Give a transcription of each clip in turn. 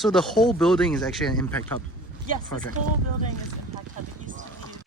So the whole building is actually an Impact Hub Yes, project. this whole building is Impact Hub. It used to be used.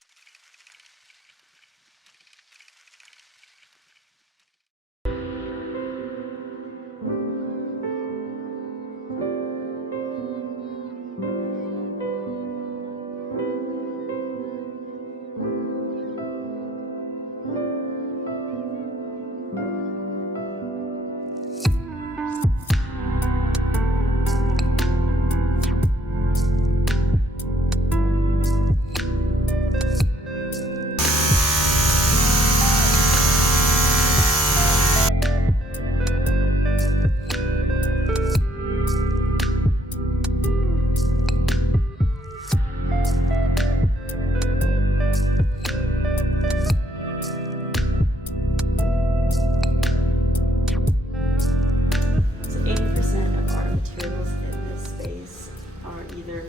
So 80% of our materials in this space are either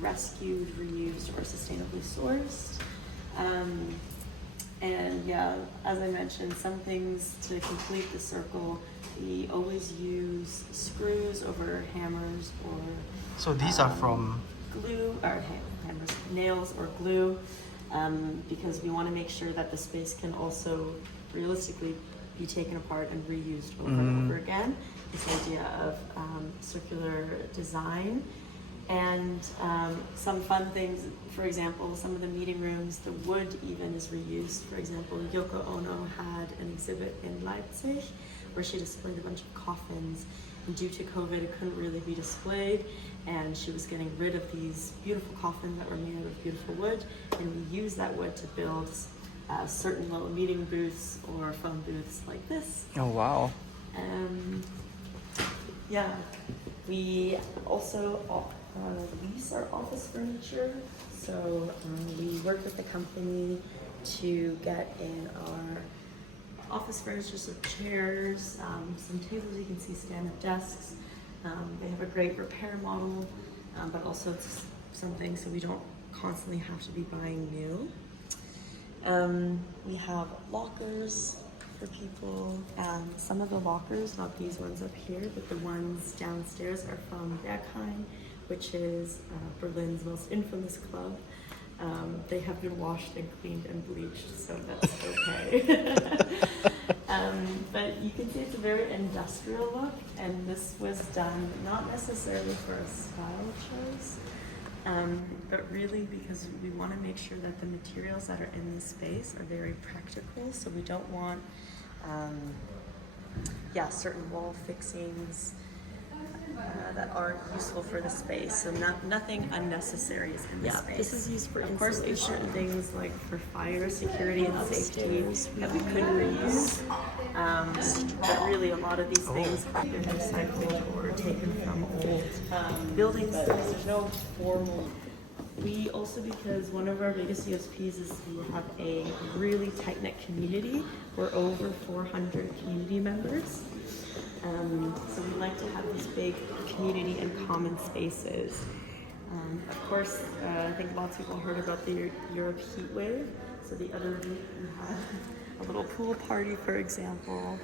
rescued, reused, or sustainably sourced. And yeah, as I mentioned, some things to complete the circle, we always use screws over hammers or So these are from... glue, or hammers, nails or glue, because we want to make sure that the space can also realistically be taken apart and reused over and over again. This idea of circular design. And some fun things, for example, some of the meeting rooms, the wood even is reused. For example, Yoko Ono had an exhibit in Leipzig where she displayed a bunch of coffins. And due to COVID, it couldn't really be displayed. And she was getting rid of these beautiful coffins that were made out of beautiful wood. And we used that wood to build certain little meeting booths or phone booths like this. Oh, wow. Yeah, we also lease our office furniture. So we work with the company to get in our office furniture, so chairs, some tables you can see, stand-up desks. They have a great repair model, but also it's something so we don't constantly have to be buying new. We have lockers for people. Some of the lockers, not these ones up here, but the ones downstairs are from Berghain, which is Berlin's most infamous club. They have been washed and cleaned and bleached, so that's okay. But you can see it's a very industrial look, and this was done not necessarily for a style choice, but really because we want to make sure that the materials that are in this space are very practical. So we don't want, certain wall fixings that aren't useful for the space. So nothing unnecessary is in this space. This is used for Of course, there's certain things like for fire, security, and safety that we could reuse. But really, a lot of these things have been recycled or taken from old buildings. There's no formal. We also, because one of our biggest USPs is we have a really tight-knit community. We're over 400 community members. So we like to have these big community and common spaces. Of course, I think lots of people heard about the Europe heat wave. So the other week we had a little pool party, for example.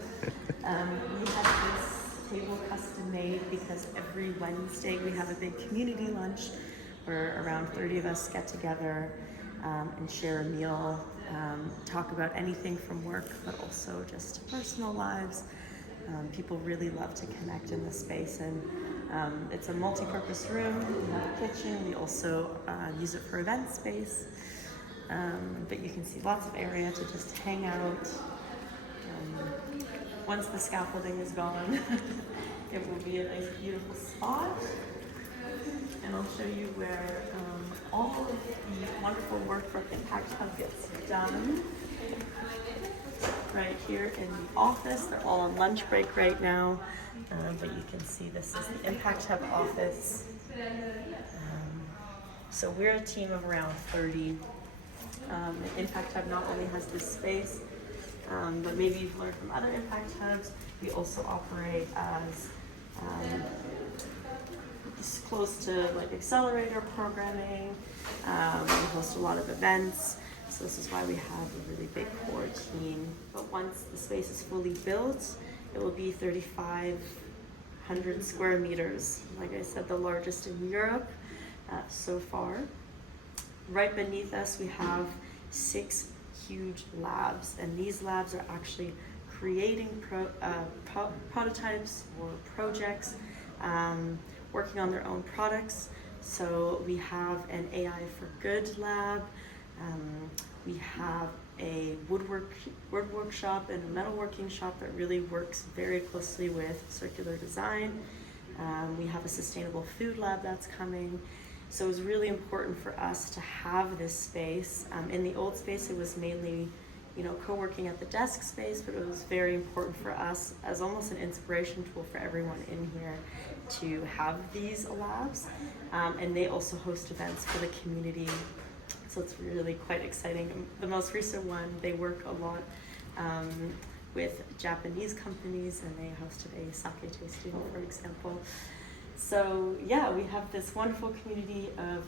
We had this table custom made because every Wednesday we have a big community lunch where around 30 of us get together and share a meal, talk about anything from work, but also just personal lives. People really love to connect in this space, and it's a multi-purpose room. We have a kitchen. We also use it for event space, but you can see lots of area to just hang out. Once the scaffolding is gone, it will be a nice, beautiful spot. And I'll show you where all of the wonderful work from Impact Hub gets done. Right here in the office. They're all on lunch break right now, but you can see this is the Impact Hub office. So we're a team of around 30. Impact Hub not only has this space, but maybe you've learned from other Impact Hubs, we also operate as close to like accelerator programming. We host a lot of events. So this is why we have a really big core team. But once the space is fully built, it will be 3,500 100 square meters. Like I said, the largest in Europe so far. Right beneath us, we have 6 huge labs, and these labs are actually creating prototypes or projects, working on their own products. So we have an AI for Good lab, we have a woodwork shop and a metalworking shop that really works very closely with circular design. We have a sustainable food lab that's coming. So it was really important for us to have this space. In the old space, it was mainly, co-working at the desk space, but it was very important for us as almost an inspiration tool for everyone in here to have these labs. And they also host events for the community. So it's really quite exciting. The most recent one, they work a lot with Japanese companies, and they hosted a sake tasting, for example. So yeah, we have this wonderful community of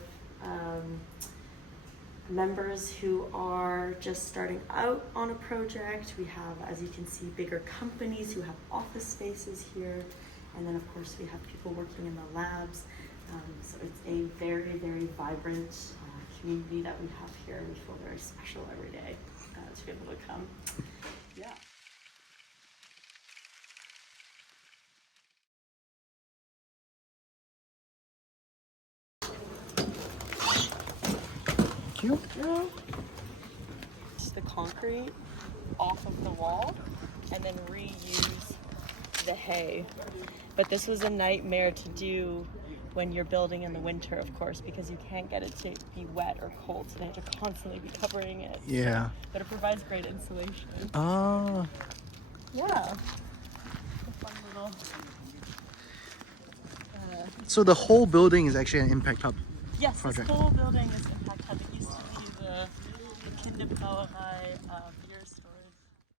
members who are just starting out on a project. We have, as you can see, bigger companies who have office spaces here. And then of course we have people working in the labs. So it's a very, very vibrant community that we have here. We feel very special every day to be able to come. Yeah. Cute. The concrete off of the wall and then reuse the hay. But this was a nightmare to do when you're building in the winter, of course, because you can't get it to be wet or cold, so they have to constantly be covering it. Yeah. But it provides great insulation. Ah. Yeah. A fun little. So the whole building is actually an impact hub. Yes, project. this whole building is Impact Hub. It used to be the Kinderbrauerei